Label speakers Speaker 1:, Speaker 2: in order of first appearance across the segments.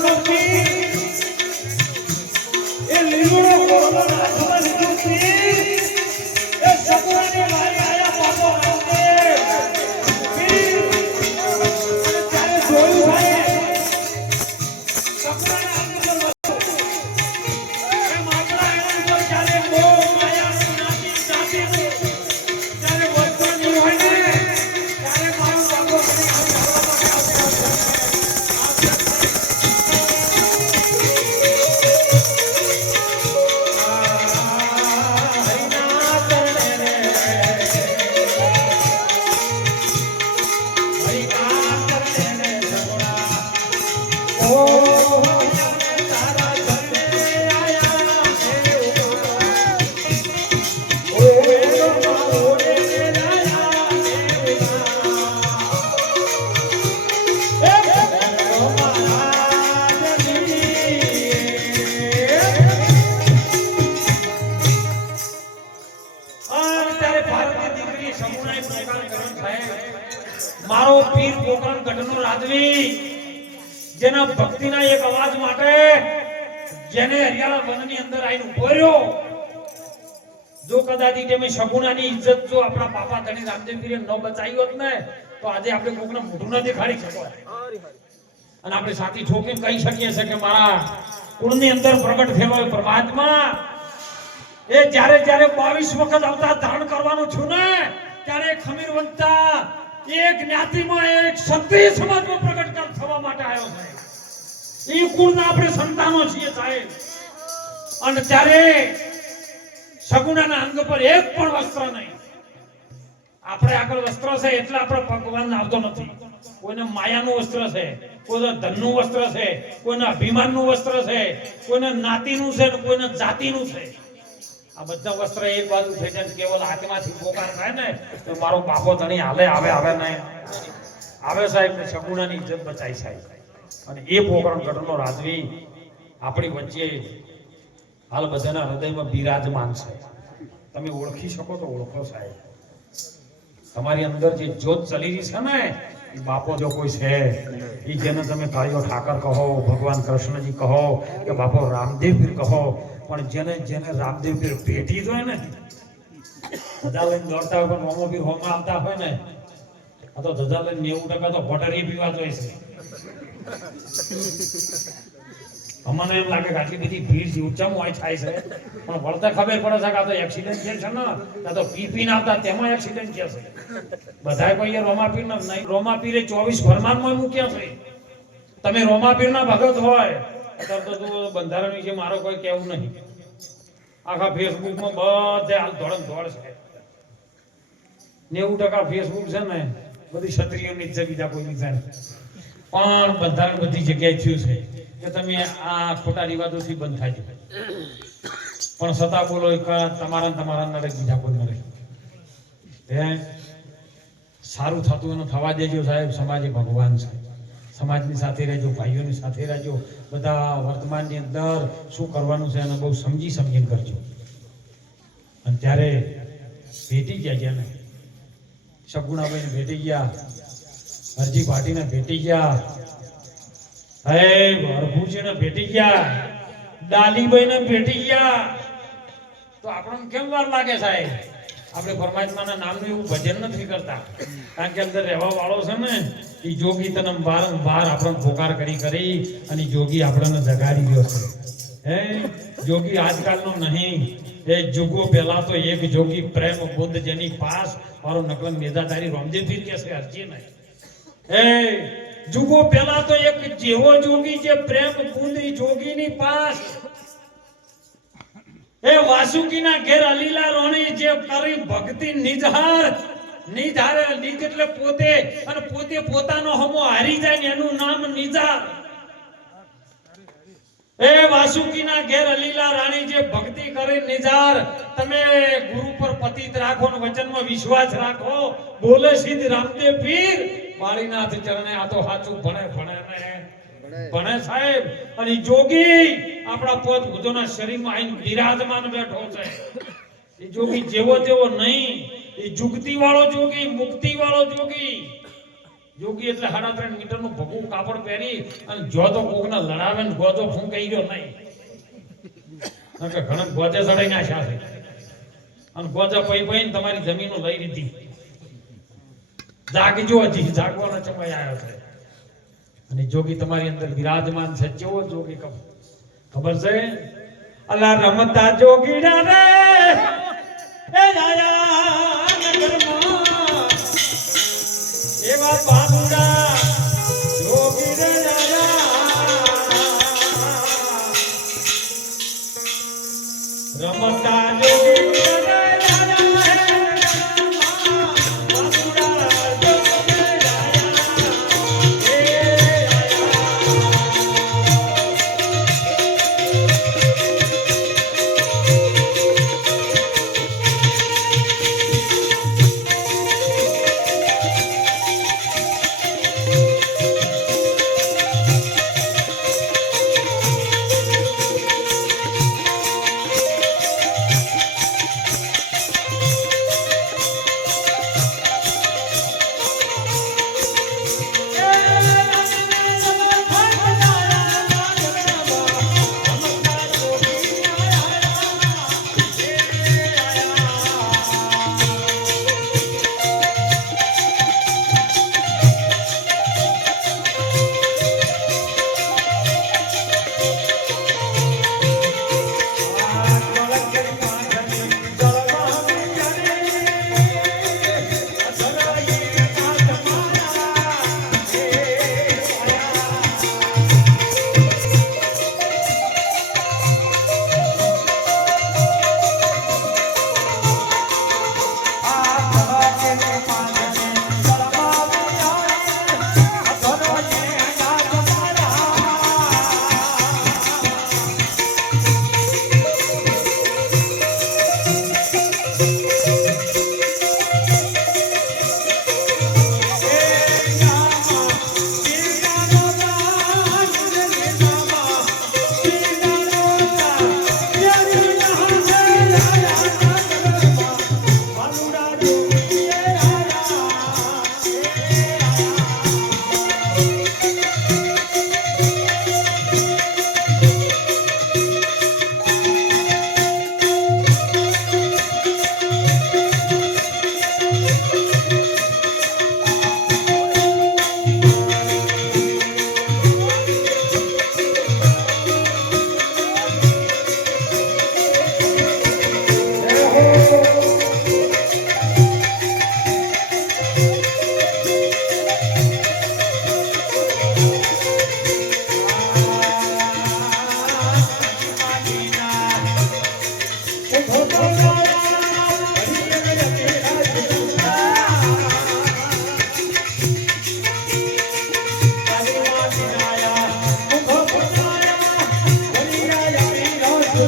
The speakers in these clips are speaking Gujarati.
Speaker 1: Thank you. ઈ ટાઈમે ઇજ્જત જો આપણા બાપા ધણી રામદેવ પીરે ન બચાવી હોત ને, તો આજે આપણે કોકને મોઢું ન દેખાડી શકો અને આપણે સાથી ઠોકીને કહી શકીએ છીએ કે મારા કુળની અંદર પ્રગટ થયેલો હોય પરમાત્મા. એ જ્યારે જ્યારે બાવીસ વખત અવતાર ધારણ કરવાનું છું ને, ત્યારે ખમીર વંતા એક જ્ઞાતિમાં એક ક્ષત્રિય સમાજમાં પ્રગટ થવા માટે આવ્યો છે. એ કુળના આપણે સંતાનો છીએ સાહેબ. અને ત્યારે સગુણાના અંગ પર એક પણ વસ્ત્ર નહીં. આપણે આગળ વસ્ત્ર છે એટલે આપણે ભગવાન આવતો નથી. કોઈને માયાનું વસ્ત્ર છે, કોઈને ધનનું વસ્ત્ર છે, કોઈને અભિમાનનું વસ્ત્ર છે, કોઈને નાતીનું છે કોઈને જાતિનું છે. આ બધા વસ્ત્ર એક બાજુ થઈ જાય કેવલ હાથમાંથી પોકાર થાય ને, તો મારો બાપો ધણી હાલે, આવે આવે ને આવે સાહેબ સગુણાની ઇજ્જત બચાય સાહેબ. અને એ પોકરણ ઘટનો રાજવી આપણી વચ્ચે હાલ બધાના હૃદયમાં બિરાજમાન છે. તમે ઓળખી શકો તો ઓળખો સાહેબ. તમારી અંદર જે જોત ચલી રહી છે ને, એ બાપો જો કોઈ છે, એ જેને તમે કાળીઓ ઠાકર કહો, ભગવાન કૃષ્ણજી કહો, કે બાપો રામદેવ પીર કહો, પણ જેને જેને રામદેવ પીર ભેટી જોઈએ ને બધા લઈને દોડતા હોય, પણ હોમો પીર હોમાં આવતા હોય ને, આ તો ધજા લઈને નેવું ટકા તો ભટરી પીવા જોઈએ છે. અમને એમ લાગે કે આટલી બધી ભીડ છે ઉચ્ચમ હોય થાય છે? પણ વળતા ખબર પડે છે કે આ તો એક્સિડન્ટ છે ને આ તો પી પીને આવતા, તેમાં એક્સિડન્ટ છે બધાય કોઈ રોમાપીર ના નહીં રોમાપીરે ચોવીસ ફરમાનમાં મૂક્યા છે. તમે રોમાપીર ના ભગત હોય તો તું બંધારણ વિશે મારો કોઈ કહેવું નહીં. આખા ફેસબુકમાં બધે હાલ ધોળમ ધોળ છે. નેવું ટકા ફેસબુક છે ને, બધી ક્ષત્રિયોની જ બીજા કોઈની છે પણ બંધારણ બધી જગ્યાએ થયું છે. કે તમે આ ખોટા રિવાજોથી બંધ થાય પણ છતાં બોલો તમારા તમારા નડે, બીજા કોઈ નડે. સારું થતું એનું થવા દેજો સાહેબ, સમાજ ભગવાન છે. સમાજની સાથે રહેજો, ભાઈઓની સાથે રહેજો. બધા વર્તમાનની અંદર શું કરવાનું છે એને બહુ સમજી સમજીને કરજો. અને ત્યારે ભેટી ગયા ગયા ને સગુણાભાઈને ભેટી ગયા. હરજી ભાટીને ભેટી ગયા. હે હરભુજીને ભેટી ગયા. ડાલીબાઈને ભેટી ગયા. તો આપણને કેમ વાર લાગે સાહેબ? આપણે પરમાત્માના નામનું એવું ભજન નથી કરતા. કારણ કે અંદર રહેવા વાળો છે ને એ જોગી તને વારંવાર આપણને પોકાર કરી કરી અને જોગી આપણને જગાડી ગયો છે. હે, જોગી આજકાલનો નહીં. એ જુગો પહેલા તો એક જોગી પ્રેમ બુદ્ધ જેની પાસ મારો નકલ મેધા તારી પીર કે છે અરજી નહીં. એ જુગો પહેલા તો એક જેવો જોગી જે પ્રેમ કુંદી જોગીની પાસ. એ વાસુકીના ઘેર અલીલા રોણી જે કરી ભક્તિ નિધાર નિજારે નિજ એટલે પોતે, અને પોતે પોતાનો હમો હારી જાય ને એનું નામ નિધાર એ વાસુકીના ઘેર અલીલા રાણી જે ભક્તિ કરી નિજાર તમે ગુરુ પર પતિત રાખો વચનમાં વિશ્વાસ રાખો. બોલે સિદ્ધ રામદેવ પીર. માળીનાથ ચરણે આ તો સાચું ભણે ભણે ને. ભણે. સાહેબ. અને જોગી આપણા પોત બુધોના શરીરમાં આવીને બિરાજમાન બેઠો છે. એ જોગી જેવો તેવો નહીં. એ જુગતી વાળો જોગી મુક્તિ વાળો જોગી. જોગી એટલે સાડા ત્રણ મીટરનું ભગવું કાપડ પહેરી અને જો તો કોકને લડાવે ને ગોજો ફૂંકાઈ ગયો નહીં. ઘણા ગોજે ચડાઈ નાખ્યા છે. અને ગોજા પૈ પૈ ને તમારી જમીનો લઈ લીધી. જાગજો હજી, જાગવાનો સમય આવ્યો છે. અને જોગી તમારી અંદર વિરાજમાન છે. કેવો જોગી ખબર. ખબર છે? અલા રમતા જોગીડા રે. એ રાજા, નગરમાં. એવા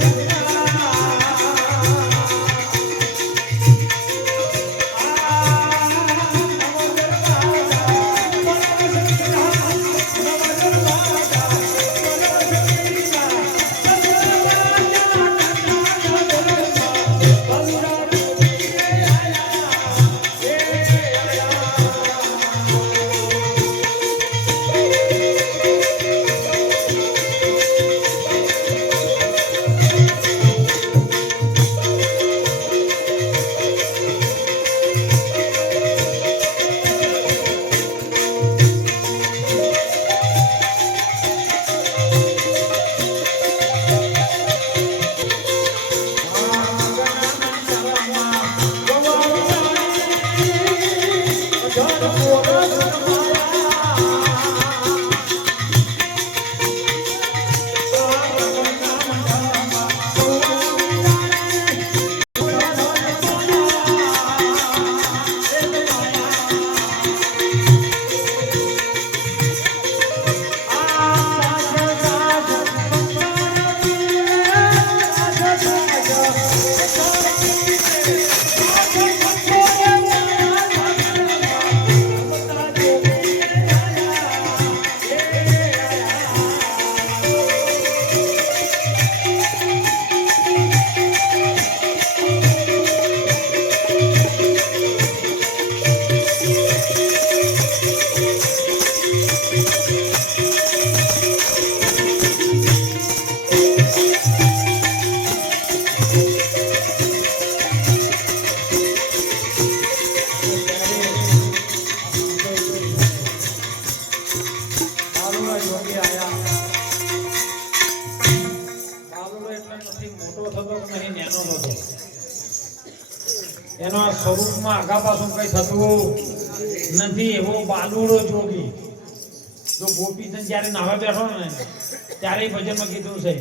Speaker 1: Thank you. નથી, એવો બાલુડો જોગી. તો ગોપીચંદ જ્યારે નાવા બેઠો ને, ત્યારે ભજનમાં કીધું છે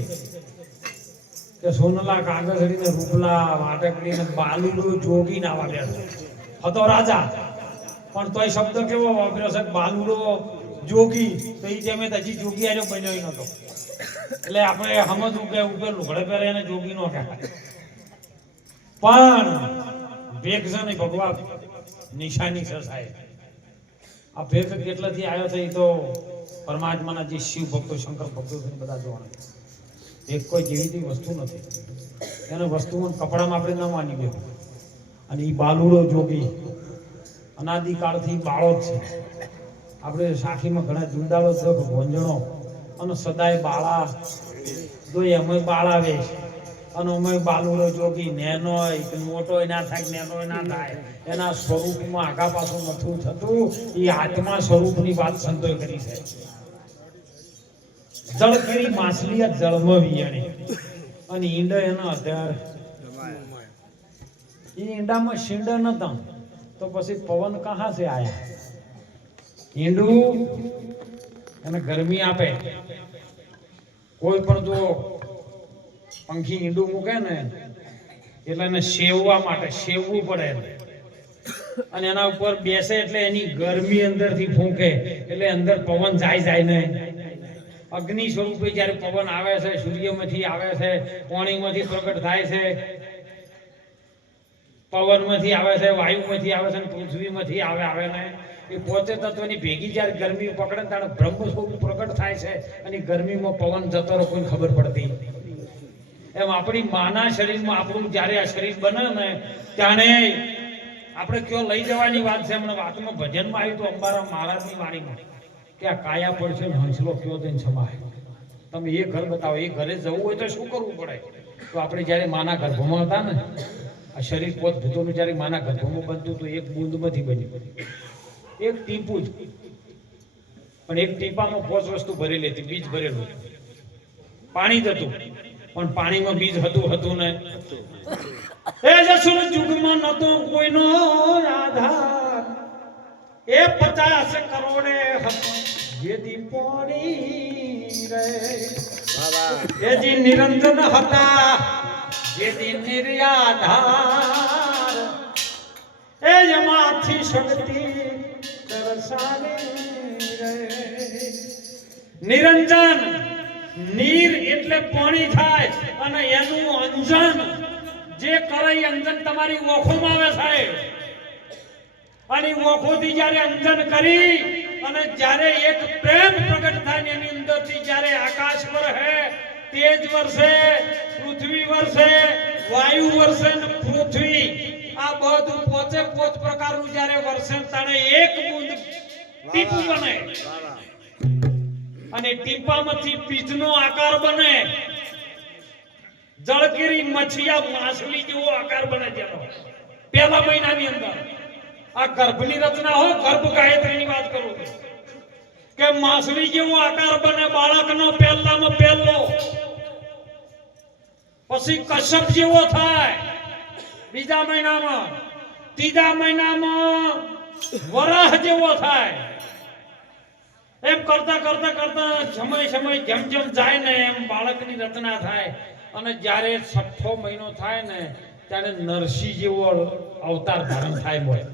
Speaker 1: કે સોનલા કાગળડીને રૂપલા, વાટકડીને બાલુડો જોગી નાવા બેઠો. હતો રાજા, પણ તોય શબ્દ કેવો વાપર્યો છે? બાલુડો જોગી, તો એ જેમ હજી જોગી આજે બન્યો નતો એટલે આપણે સમજવું કે ઉપર લુગડે પહેરે એને જોગી નો કહેવાય. પણ ભેગ છે ને ભગવાન નિશાની છે સાહેબ. આ ભેગ કેટલાથી આવ્યો છે એ તો પરમાત્માના જે શિવ ભક્તો, શંકર ભક્તો છે બધા જોવાના એક કોઈ જેવી વસ્તુ નથી. એને વસ્તુઓ કપડામાં આપણે ન માની ગયો અને એ બાલુડો જોગી અનાદિકાળથી બાળો જ છે. આપણે સાખીમાં ઘણા જુંડાળો છે ભોંજણો અને સદાય બાળા જો એમાં બાળ આવે છે. અને અમે બાલુડો જોગી નેનોય કે મોટોય ના થાય, નેનો ના થાય, એના સ્વરૂપમાં આગા પાછું નથી થતું એ આત્મા સ્વરૂપની વાત સંતોય કરી છે. જળ કરી માછલી જળમાં વિયાણી. અને ઈંડો એનો આધાર એ ઈંડામાં શીંડ નતા તો પછી પવન કહા છે આયા? ઈંડું એને ગરમી આપે. કોઈ પણ જો પંખી ઈંડું મૂકે ને, એટલે એને સેવવા માટે, સેવવું પડે અને એના ઉપર બેસે એટલે એની ગરમી અંદરથી ફૂંકે, એટલે અંદર પવન જાય જાય ને. અગ્નિ સ્વરૂપે જ્યારે પવન આવે છે, સૂર્યમાંથી આવે છે, પાણીમાંથી પ્રગટ થાય છે, પવનમાંથી આવે છે, વાયુમાંથી આવે છે પૃથ્વીમાંથી આવે આવે ને. એ પોતે તત્વની ભેગી જ્યારે ગરમી પકડે ત્યારે બ્રહ્મ સ્વરૂપ પ્રગટ થાય છે, અને ગરમીમાં પવન જતો કોઈને ખબર પડતી. એમ આપણી માના શરીરમાં આપણું જ્યારે આ શરીર બને ને, ત્યારે આપણે કયો લઈ જવાની વાત છે? હમણાં વાતમાં ભજનમાં આવ્યું તો અંબારામ મહારાજની વાણીમાં કે આ કાયા પડશે હંસલો કયો તેને સમાય તમે એ ઘર બતાવો, એ ઘરે જવું હોય તો શું કરવું પડે? તો આપણે જ્યારે માના ગર્ભમાં હતા ને, આ શરીર પોત ભૂતોનું જ્યારે માના ગર્ભમાં બનતું તો એક બૂંદમાંથી બન્યું. એક ટીપું જ. પણ એક ટીપામાં પોચ વસ્તુ ભરેલી હતી, બીજ ભરેલું પાણી જ હતું. પણ પાણીમાં બીજ હતું હતું ને. એ જસુર જુગમાં નતો કોઈનો આધાર. એ પચાસ કરોડે જેથી પોણી રે એ જી નિરંજન હતા, જેથી નિર્યાધાર. એ જમાથી શક્તિ દર્શાવે રે નિરંજન નીર એટલે પાણી થાય અને એનું અંજન જે કરે અંજન તમારી ઓખોમાં આવે સાહેબ. અને ઓખોથી જ્યારે અંજન કરી અને જ્યારે એક પ્રેમ પ્રગટ થાય એની અંદરથી જ્યારે આકાશ પર હે તેજ વર્ષે પૃથ્વી વર્ષે વાયુ વર્ષે ને પૃથ્વી આ બધું પોચે પોચ પ્રકારનું જ્યારે વર્ષે તાણે એક બુંદ ટીપું બને. અને ટીપામાંથી બીજનો આકાર બને. જળકીરી મછિયા માછલી જેવો આકાર બને તેનો પહેલા મહિનાની અંદર. આ ગર્ભની રચના હોય, ગર્ભ ગાયત્રીની વાત કરું. કે માછલી જેવો આકાર બને બાળકનો પહેલામાં પહેલો. પછી કશ્યપ જેવો થાય. બીજા મહિનામાં. ત્રીજા મહિનામાં વરાહ જેવો થાય. એમ કરતા કરતા કરતા સમય સમય જેમ જેમ જાય ને એમ બાળકની રચના થાય અને જ્યારે છઠ્ઠો મહિનો થાય ને ત્યારે નરસિંહ જેવો અવતાર ધારણ થાય હોય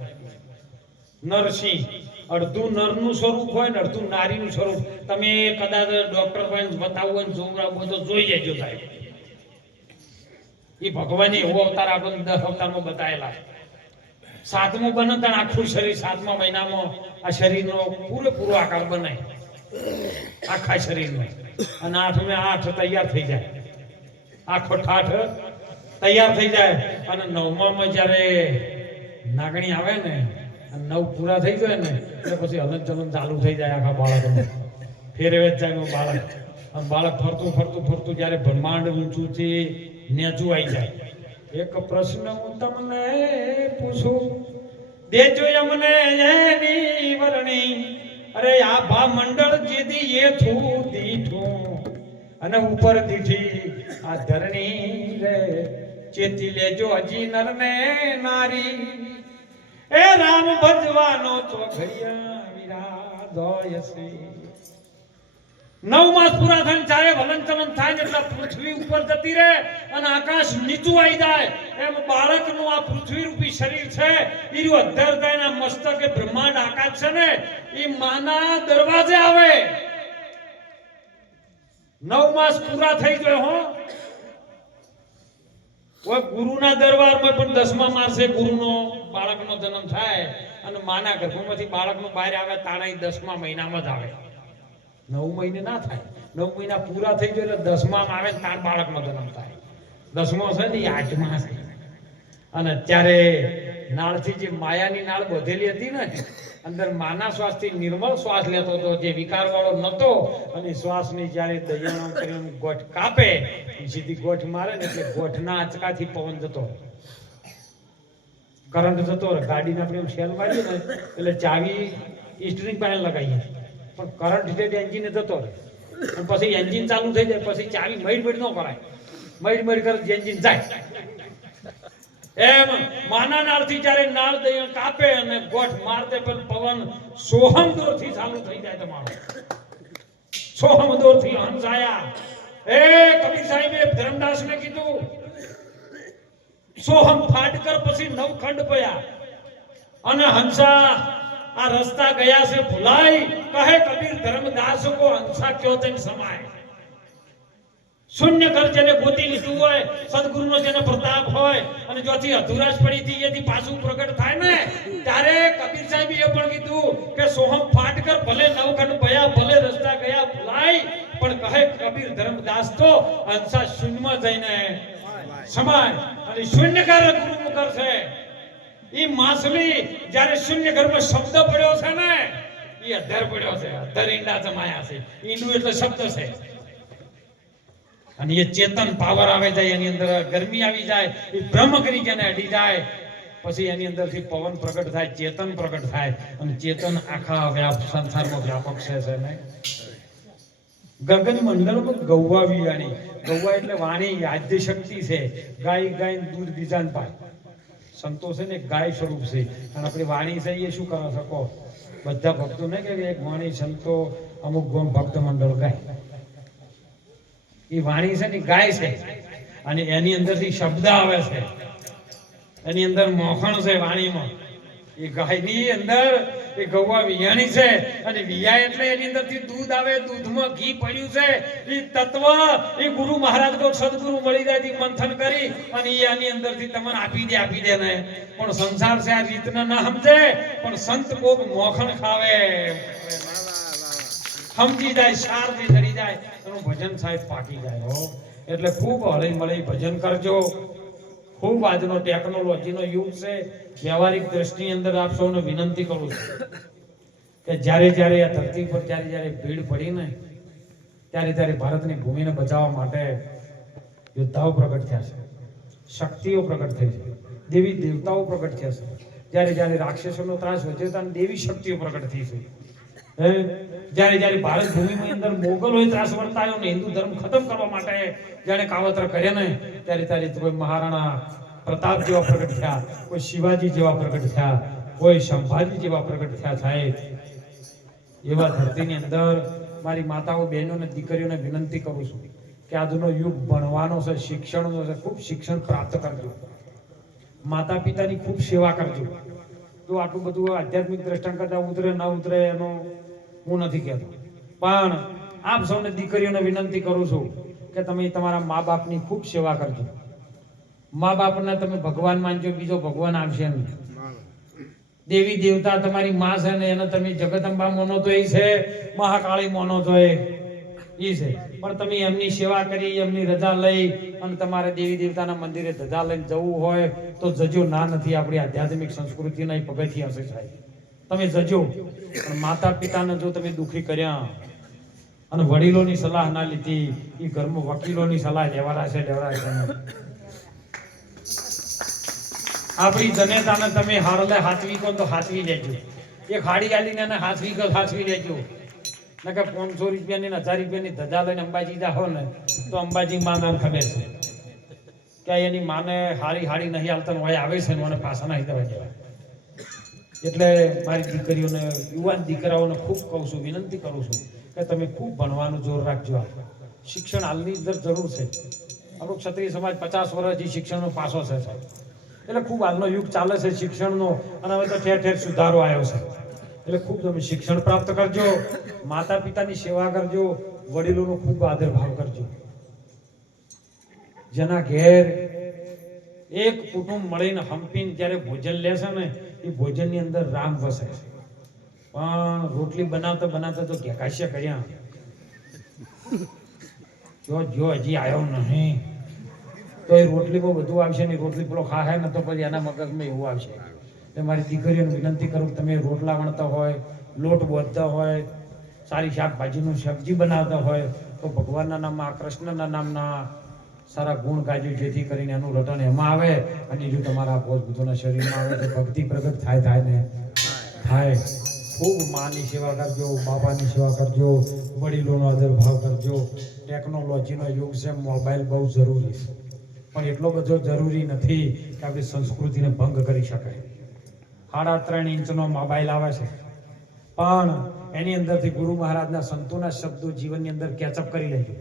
Speaker 1: નરસિંહ, અડધું નરનું સ્વરૂપ હોય ને અડધું નારીનું સ્વરૂપ. તમે કદાચ ડોક્ટર પાસે બતાવવું હોય જોવડાવવું હોય તો જોઈ જજો સાહેબ. એ ભગવાને એવો અવતાર આપણને દસ અવતારમાં બતાવેલા છે. સાતમું બને ત્યારે આખું શરીર સાતમા મહિનામાં આ શરીરનો પૂરેપૂરો આકાર બને. આખા શરીરનો. અને આઠમે આઠ તૈયાર થઈ જાય. આખો ઠાઠ તૈયાર થઈ જાય. અને નવમામાં જ્યારે નાગણી આવે ને નવ પૂરા થઈ જાય ને, એટલે પછી હલન ચલન ચાલુ થઈ જાય આખા બાળકનું. ફેરવે જ જાય બાળક. અને બાળક ફરતું ફરતું ફરતું જ્યારે બ્રહ્માંડ ઊંચુંથી નેચું આવી જાય. એક પ્રશ્ન હું તમને પૂછું? દેજો અમને એની વરણી. અરે આ ભા મંડળ જીધી એ થું દીઠું. અને ઉપર દીઠી આ ધરણી રે. ચેતી લેજો હજી નર ને નારી. એ રામ ભજવાનો ચોઘડિયા વિરાજોય છે નવ માસ પૂરા થઈને ચારે હલન ચલન થાય ને એટલે પૃથ્વી ઉપર જતી રહે અને આકાશ નીચું આવી જાય. એમ બાળકનું આ પૃથ્વી રૂપી શરીર છે. એ રહ્યું અધ્ધર થાય ને મસ્તકે બ્રહ્માંડ આકાશ છે ને એ માના દરવાજે આવે. નવ માસ પૂરા થઈ જાય હો. કોઈ ગુરુના દરબારમાં પણ દસમા માસે ગુરુનો બાળકનો જન્મ થાય અને માના ગર્ભમાંથી બાળકનું બહાર આવે તાણા દસમા મહિનામાં જ આવે. નવ મહિને ના થાય. નવ મહિના પૂરા થઈ જાય એટલે દસમામાં આવે ને તાર બાળકનો જન્મ થાય. દસમો છે ને આઠમા છે. અને અત્યારે નાળથી જે માયાની નાળ બધેલી હતી ને, અંદર માના શ્વાસથી નિર્મળ શ્વાસ લેતો હતો, જે વિકાર વાળો નતો, અને શ્વાસની જ્યારે દયાણો કરીને ગોઠ કાપે સીધી ગોઠ મારે ને એટલે ગોઠના આંચકાથી પવન જતો કરંટ જતો ગાડી ગાડીને આપણે શેલ મારીએ ને, એટલે ચાવી સ્ટીરિંગ પાસે લગાવીએ. પણ કરંટ જે એન્જિને જતો રહે. અને પછી એન્જિન ચાલુ થઈ જાય, પછી ચાવી મઈડ મઈડ ન કરાય. મઈડ મઈડ કરે એન્જિન જાય. એમ માના નાળથી જ્યારે નાળ દઈ કાપે અને ગોઠ મારતે પણ પવન સોહમ દોરથી ચાલુ થઈ જાય તમારો. સોહમ દોરથી હંસાયા. એ કબીર સાહેબે ધરમદાસને કીધું, સોહમ ફાટકર પછી નવખંડ પયા. અને હંસા આ રસ્તા ગયા છે ભુલાઈ. કહે કબીર ધર્મદાસ કો હંસા ક્યો તેમ સમાય? શૂન્ય ઘર જેને ગોતી લીધું હોય, સદગુરુનો જેને પ્રતાપ હોય, અને જોથી અધુરાશ પડી હતી, એથી પાછું પ્રગટ થાય ને? ત્યારે કબીર સાહેબ એ પણ કીધું કે, સોહમ ફાટકર ભલે નવખંડ ભયા, ભલે રસ્તા ગયા, ભુલાઈ. પણ કહે કબીર, ધર્મદાસ તો હંસા શૂન્યમાં જઈને સમાય. અને શૂન્ય ઘર ગુરુ મુખર છે. ઈ માસલી જ્યારે શૂન્ય ઘરમાં શબ્દ પડ્યો છે ને, ઈ અધર પડ્યો છે અધર ઈંડા જમાયા છે. ઈંડું એટલે શબ્દ છે. અને એ ચેતન પાવર આવે જાય, એની અંદર ગરમી આવી જાય એ બ્રહ્મ કરી જેને અડી જાય. પછી એની અંદરથી પવન પ્રગટ થાય, ચેતન પ્રગટ થાય. અને ચેતન આખા વ્યાપ, સંસારમાં વ્યાપક છે છે ને? ગગન મંડળ ગૌવા વિયાણી. ગૌવા એટલે વાણી આદ્ય શક્તિ છે. ગાય ગાય દૂધ બીજાને પાય સંતો છે ને ગાય સ્વરૂપ છે. અને આપણી વાણી છે એ શું કરી શકો બધા ભક્તો ને કે એક વાણી સંતો અમુક ગોમ ભક્ત મંડળ ગાય એ વાણી છે ને ગાય છે. અને એની અંદરથી શબ્દ આવે છે. એની અંદર મોખણ છે વાણીમાં. એ ગાયની અંદર એ ગૌવા વિયાણી છે. અને વિયા એટલે એની અંદરથી દૂધ આવે, દૂધમાં ઘી પડ્યું છે. એ તત્વ એ ગુરુ મહારાજ કો સદગુરુ મળી જાય મંથન કરી અને એ આની અંદરથી તમને આપી દે આપી દે ને. પણ સંસાર છે આ રીતના ના સમજે, પણ સંત કોક મોખણ ખાવે. સમજી જાય શારથી ચડી જાય. એનું ભજન સાહેબ પાકી જાય એટલે ખૂબ હળી મળી ભજન કરજો. ખૂબ આજનો ટેકનોલોજીનો યુગ છે. વ્યવહારિક દ્રષ્ટિની અંદર આપ સૌને વિનંતી કરું છું કે જ્યારે જ્યારે આ ધરતી પર જ્યારે જ્યારે ભીડ પડી ને, ત્યારે ત્યારે ભારતની ભૂમિને બચાવવા માટે યોદ્ધાઓ પ્રગટ થયા છે. શક્તિઓ પ્રગટ થઈ છે. દેવી દેવતાઓ પ્રગટ થયા છે. જ્યારે જ્યારે રાક્ષસોનો ત્રાસ વધ્યો ત્યારે દેવી શક્તિઓ પ્રગટ થઈ છે? જ્યારે જ્યારે ભારત ભૂમિની અંદર મોગલોએ ત્રાસ વર્તાયો ને હિન્દુ ધર્મ ખતમ કરવા માટે જ્યારે કાવતર કર્યા ને, ત્યારે ત્યારે કોઈ મહારાણા પ્રતાપ જેવા પ્રગટ થયા, કોઈ શિવાજી જેવા પ્રગટ થયા, કોઈ સંભાજી જેવા પ્રગટ થયા સાહેબ. એવા ધરતીની અંદર મારી માતાઓ, બહેનો અને દીકરીઓને વિનંતી કરું છું કે આજનો યુગ ભણવાનો છે, શિક્ષણનો છે, ખૂબ શિક્ષણ પ્રાપ્ત કરજો. માતા પિતાની ખૂબ સેવા કરજો. જો આટલું બધું આધ્યાત્મિક દ્રષ્ટાંત કરતા ઉતરે, ના ઉતરે એનો હું નથી કહેતો. પણ આપ સૌને દીકરીઓને વિનંતી કરું છું કે તમે તમારા મા બાપની ખૂબ સેવા કરજો. મા બાપને તમે ભગવાન માનજો, બીજો ભગવાન આવશે નહીં. દેવી દેવતા તમારી માં છે ને એને તમે જગદંબા મોનો તો એ છે, મહાકાળી મોનો તો એ. ઈ છે. પણ તમે એમની સેવા કરી, એમની રજા લઈ અને તમારે દેવી દેવતાના મંદિરે ધજા લઈને જવું હોય તો જજો. ના નથી આપણી આધ્યાત્મિક સંસ્કૃતિના એ પગથિયા છે સાહેબ. તમે જજો. પણ માતા પિતાને જો તમે દુખી કર્યા, અને વડીલોની સલાહ ના લીધી, એ ઘરમાં વકીલોની સલાહ લેવાના છે, લેવાના આપણી જનેતાને તમે હારલે હાથવી કહો તો હાથવી લેજો. એક હાડી ગાલીને એને હાથવી કહો હાથવી લેજો. કે પાંચસો રૂપિયાની ને હજાર રૂપિયાની ધજા લઈને અંબાજી જાઓ ને, તો અંબાજી માના ખબર છે. કે એની માને હારી હાડી નહીં હાલતા ને હોય, આવે છે ને મને પાછા નહીં દેવા જેવા. એટલે મારી દીકરીઓને, યુવાન દીકરાઓને ખૂબ કહું છું, વિનંતી કરું છું કે તમે ખૂબ ભણવાનું જોર રાખજો શિક્ષણ હાલની અંદર જરૂર છે. આપણો ક્ષત્રિય સમાજ પચાસ વર્ષથી શિક્ષણનો પાસો છે સાહેબ. એટલે ખૂબ હાલનો યુગ ચાલે છે શિક્ષણનો, અને હવે તો ઠેર ઠેર સુધારો આવ્યો છે. એટલે ખૂબ તમે શિક્ષણ પ્રાપ્ત કરજો માતા પિતાની સેવા કરજો, વડીલોનો ખૂબ આદર ભાવ કરજો. જેના ઘેર એક કુટુંબ મળીને હંપીને જ્યારે ભોજન લેશે ને એ ભોજનની અંદર રામ વસે પણ રોટલી બનાવતા બનાવતા તો ઘેકાશ્ય કર્યા. જો જો, હજી આવ્યો નહીં. તો એ રોટલીમાં બધું આવશે ને રોટલી પેલો ખાહે ને તો પછી એના મગજમાં એવું આવશે. એટલે મારી દીકરીઓને વિનંતી કરું તમે રોટલા વણતા હોય, લોટ બોધતા હોય, સારી શાકભાજીનું સબ્જી બનાવતા હોય, તો ભગવાનના નામમાં, કૃષ્ણના નામના સારા ગુણ ગાજો, જેથી કરીને એનું રટન એમાં આવે અને જો તમારા પોત બુદ્ધોના શરીરમાં આવે તો ભક્તિ પ્રગટ થાય થાય ને. થાય. ખૂબ માની સેવા કરજો, બાપાની સેવા કરજો, વડીલોનો આદર ભાવ કરજો. ટેકનોલોજીનો યુગ છે, મોબાઈલ બહુ જરૂરી છે. પણ એટલો બધો જરૂરી નથી કે આપણી સંસ્કૃતિને ભંગ કરી શકાય. સાડા ત્રણ ઇંચનો મોબાઈલ આવે છે. પણ એની અંદરથી ગુરુ મહારાજના સંતોના શબ્દો જીવનની અંદર કેચઅપ કરી લેજો.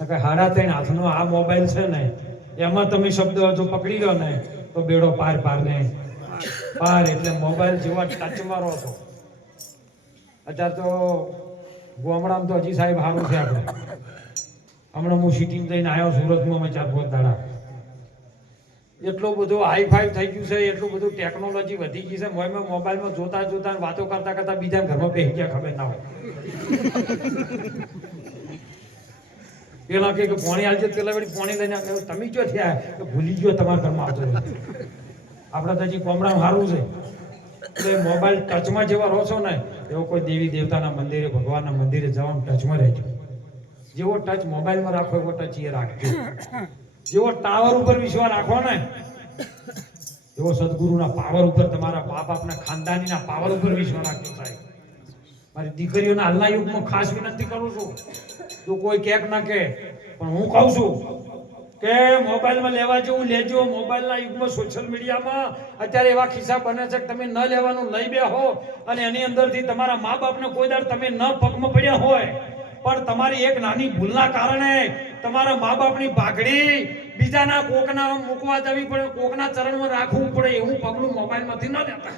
Speaker 1: નકર હાડા ત્રણ હાથનો આ મોબાઈલ છે ને, એમાં તમે શબ્દો જો પકડી લો ને, તો બેડો પાર પાર ને, પાર એટલે મોબાઈલ જેવા ટચ રહો છો. અત્યારે તો ગામડામાં તો હજી સાહેબ સારું છે આપણે. હમણાં હું સિટીમાં જઈને આવ્યો સુરતમાં મેં ચાર પાંચ દાડા. એટલું બધું હાઈ ફાઈ થઈ ગયું છે, એટલું બધું ટેકનોલોજી વધી ગઈ છે મોયમાં મોબાઈલમાં જોતા જોતા વાતો કરતા કરતા બીજા ઘરમાં બેસી ગયા, ખબર ના હોય. પેલા કે પોણી આવજે પેલા વળી પોણી લઈને. તમે જો થયા? કે ભૂલી ગયો તમારા ઘરમાં આવતો આપણા તો હજી કોમડામાં સારું છે. એટલે મોબાઈલ ટચમાં જેવા રહો છો ને, એવો કોઈ દેવી દેવતાના મંદિરે, ભગવાનના મંદિરે જવાનું ટચમાં રહેજો. જેવો ટચ મોબાઈલમાં રાખો, એવો ટચ એ રાખજો. જેવો ટાવર ઉપર વિશ્વાસ રાખો ને, એવો સદગુરુના પાવર ઉપર તમારા મા બાપના ખાનદાનીના પાવર ઉપર વિશ્વાસ રાખજો સાહેબ મારી દીકરીઓના હાલના યુગમાં ખાસ વિનંતી કરું છું. તું કોઈ કેક ના કે, પણ હું કહું છું કે મોબાઈલમાં લેવા જેવું લેજો. મોબાઈલના યુગમાં સોશિયલ મીડિયામાં અત્યારે એવા ખિસ્સા બને છે કે તમે ન લેવાનું, લઈ બે હો. અને એની અંદરથી તમારા મા બાપને કોઈ દર તમે ન પગમાં પડ્યા હોય, પણ તમારી એક નાની ભૂલના કારણે તમારા મા બાપની ભાગડી બીજાના કોકના મૂકવા જવી પડે, કોકના ચરણમાં રાખવું પડે એવું પગલું મોબાઈલમાંથી ન લેતા.